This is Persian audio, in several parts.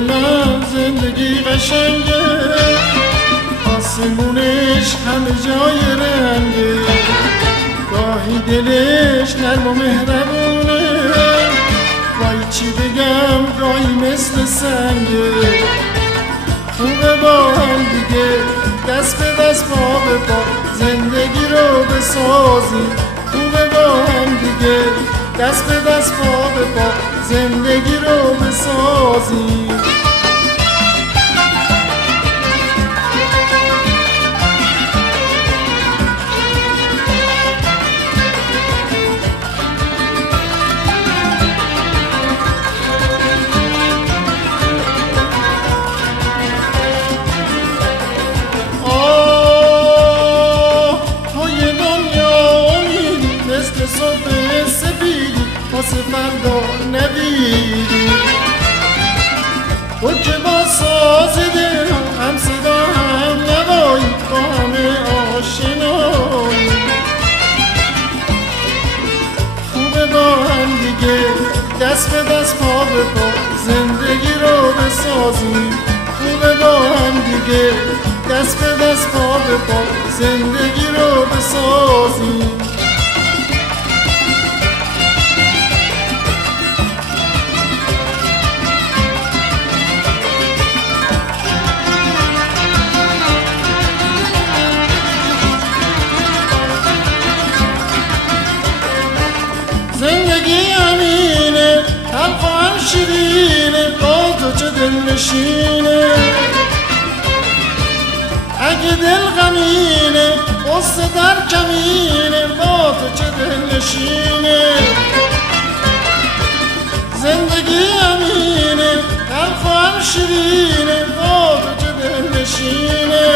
گل من زندگی قشنگه، آسمونش همه جای رنگه، گاهی دلش نرم و مهربونه، وای چی بگم گاهی مثل سنگه. خوبه با هم دیگه دست به دست پا به پا زندگی رو بسازیم، خوبه با هم دیگه دست به دست پا به پا زندگی رو بسازیم. صبح سفیدی واسه فردا نبیدی، تو که با ساز دل هم صدا هم نوایی با همه آشنایی. خوبه با هم دیگه دست به دست پا به پا زندگی رو بسازیم، خوبه با هم دیگه دست به دست پا به پا زندگی رو بسازیم. زندگی همینه تلخ و هم شیرینه، با تو چه دل نشینه. اگه دل غمینه قصه در کمینه، با تو چه دل نشینه. زندگی همینه تلخ و هم شیرینه، با تو چه دل نشینه.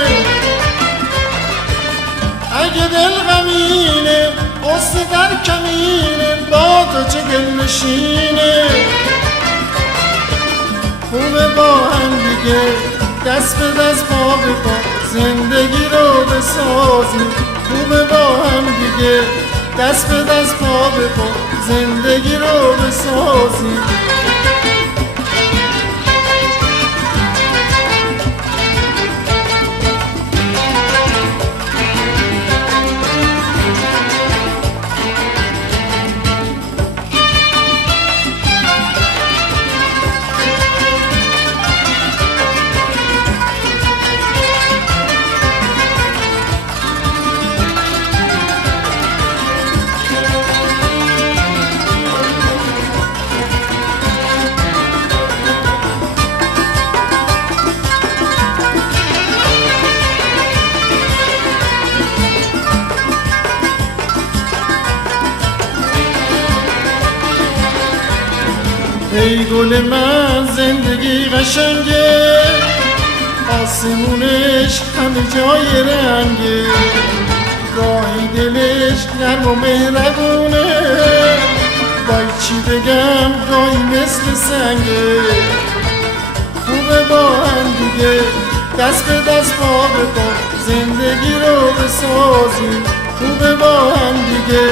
اگه دل غمینه قصه در کمینه، با تو چه دل نشینه. خوبه با هم دیگه دست به دست پا به پا زندگی رو بسازیم، خوبه با هم دیگه دست به دست پا به پا زندگی رو بسازیم. ای گل من زندگی قشنگه، آسمونش همه جای رنگه، گاهی دلش نرم و مهربونه، وای چی بگم گاهی مثل سنگه. خوبه با هم دیگه دست به دست پا به پا زندگی رو بسازیم، خوبه با هم دیگه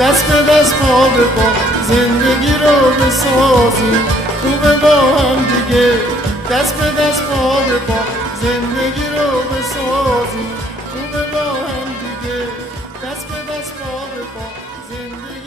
دست به دست پا به پا زندگی رو بسازیم، خوبه با هم دیگه دست به دست پا به پا زندگی رو بسازیم، خوبه با هم دیگه دست به دست پا به پا زندگی